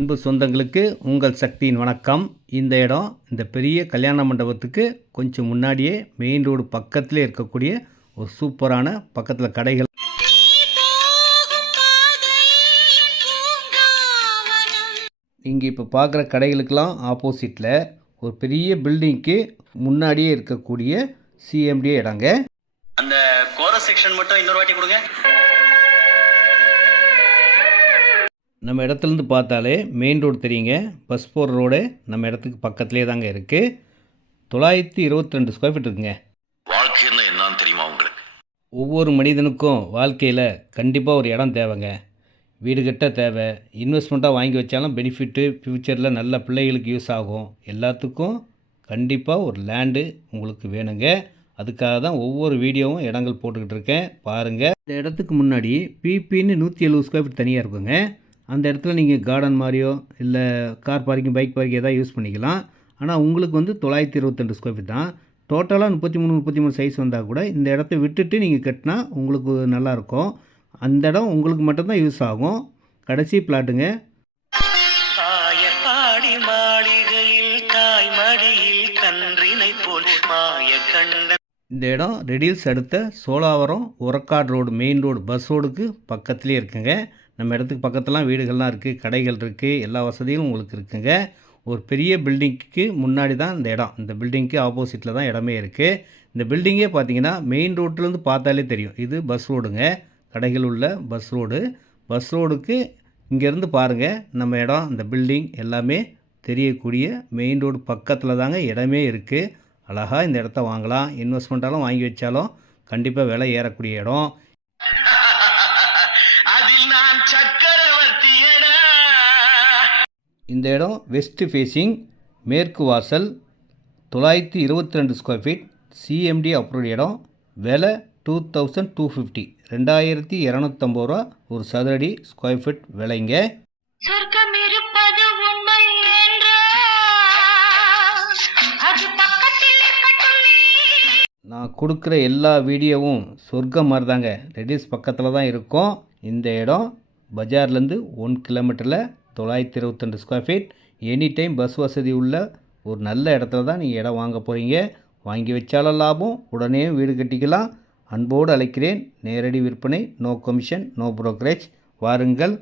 அன்பு சொந்தங்களுக்கு உங்கள் சக்தியின் வணக்கம். இந்த இடம் இந்த பெரிய கல்யாண மண்டபத்துக்கு கொஞ்சம் முன்னாடியே மெயின் ரோடு பக்கத்திலே இருக்கக்கூடிய ஒரு சூப்பரான பக்கத்தில் கடைகள். நீங்கள் இப்போ பார்க்குற கடைகளுக்கெல்லாம் ஆப்போசிட்டில் ஒரு பெரிய பில்டிங்க்கு முன்னாடியே இருக்கக்கூடிய சிஎம்டிஏ இடங்க. அந்த கோரஸ் செக்ஷன் மட்டும் இன்னொரு வாட்டி கொடுங்க. நம்ம இடத்துலேருந்து பார்த்தாலே மெயின் ரோடு தெரியுங்க. பஸ் போகிற ரோடு நம்ம இடத்துக்கு பக்கத்துலேயே தாங்க இருக்குது. 922 ஸ்கொயர் ஃபீட் இருக்குங்க. வாழ்க்கைன்னா என்னன்னு தெரியுமா உங்களுக்கு? ஒவ்வொரு மனிதனுக்கும் வாழ்க்கையில் கண்டிப்பாக ஒரு இடம் தேவைங்க. வீடு கட்ட தேவை, இன்வெஸ்ட்மெண்ட்டாக வாங்கி வச்சாலும் பெனிஃபிட்டு, ஃப்யூச்சரில் நல்ல பிள்ளைகளுக்கு யூஸ் ஆகும். எல்லாத்துக்கும் கண்டிப்பாக ஒரு லேண்டு உங்களுக்கு வேணுங்க. அதுக்காக தான் ஒவ்வொரு வீடியோவும் இடங்கள் போட்டுக்கிட்டு இருக்கேன், பாருங்கள். இந்த இடத்துக்கு முன்னாடி பிபின்னு 170 ஸ்கொயர் ஃபீட் தனியாக இருக்குங்க. அந்த இடத்துல நீங்கள் கார்டன் மாதிரியோ இல்லை கார் பார்க்கிங், பைக் பார்க்கிங் எதாவது யூஸ் பண்ணிக்கலாம். ஆனால் உங்களுக்கு வந்து 922 ஸ்கொயர் ஃபீட் தான். டோட்டலாக 33 சைஸ் வந்தால் கூட இந்த இடத்த விட்டுட்டு நீங்கள் கட்டினா உங்களுக்கு நல்லாயிருக்கும். அந்த இடம் உங்களுக்கு மட்டும்தான் யூஸ் ஆகும். கடைசி பிளாட்டுங்க. இந்த இடம் ரெடில்ஸ் அடுத்த Cholavaram Urakkadu road main road bus ரோடுக்கு பக்கத்துலேயே இருக்குங்க. நம்ம இடத்துக்கு பக்கத்துலாம் வீடுகள்லாம் இருக்குது, கடைகள் இருக்குது, எல்லா வசதியும் உங்களுக்கு இருக்குங்க. ஒரு பெரிய பில்டிங்க்கு முன்னாடி தான் இந்த இடம். இந்த பில்டிங்க்கு ஆப்போசிட்டில் தான் இடமே இருக்குது. இந்த பில்டிங்கே பார்த்தீங்கன்னா மெயின் ரோட்லேருந்து பார்த்தாலே தெரியும். இது பஸ் ரோடுங்க, கடைகள் உள்ள பஸ் ரோடு. பஸ் ரோடுக்கு இங்கேருந்து பாருங்கள் நம்ம இடம், இந்த பில்டிங் எல்லாமே தெரியக்கூடிய மெயின் ரோடு பக்கத்தில் தாங்க இடமே இருக்குது. அழகாக இந்த இடத்த வாங்கலாம். இன்வெஸ்ட்மெண்ட்டாலும் வாங்கி வச்சாலும் கண்டிப்பாக விலை ஏறக்கூடிய இடம். இந்த இடம் வெஸ்ட் ஃபேஸிங், மேற்கு வாசல், 922 ஸ்கொயர் ஃபீட், சிஎம்டி அப்ரூவ்ட் இடம். விலை 2250, 2250 ரூபா ஒரு சதுரடி ஸ்கொயர் ஃபீட் விலைங்க. நான் கொடுக்குற எல்லா வீடியோவும் சொர்க்கம் மாதிரி தாங்க. ரெடில்ஸ் பக்கத்தில் தான் இருக்கும். இந்த இடம் பஜார்லேருந்து 1 கிலோமீட்டரில் 922 square feet, any time bus வசதி உள்ள ஒரு நல்ல இடத்துல தான் நீங்கள் இடம் வாங்க போகிறீங்க. வாங்கி வச்சாலும் லாபம், உடனே வீடு கட்டிக்கலாம். அன்போடு அழைக்கிறேன். நேரடி விற்பனை, நோ கமிஷன், நோ புரோக்கரேஜ். வாருங்கள்.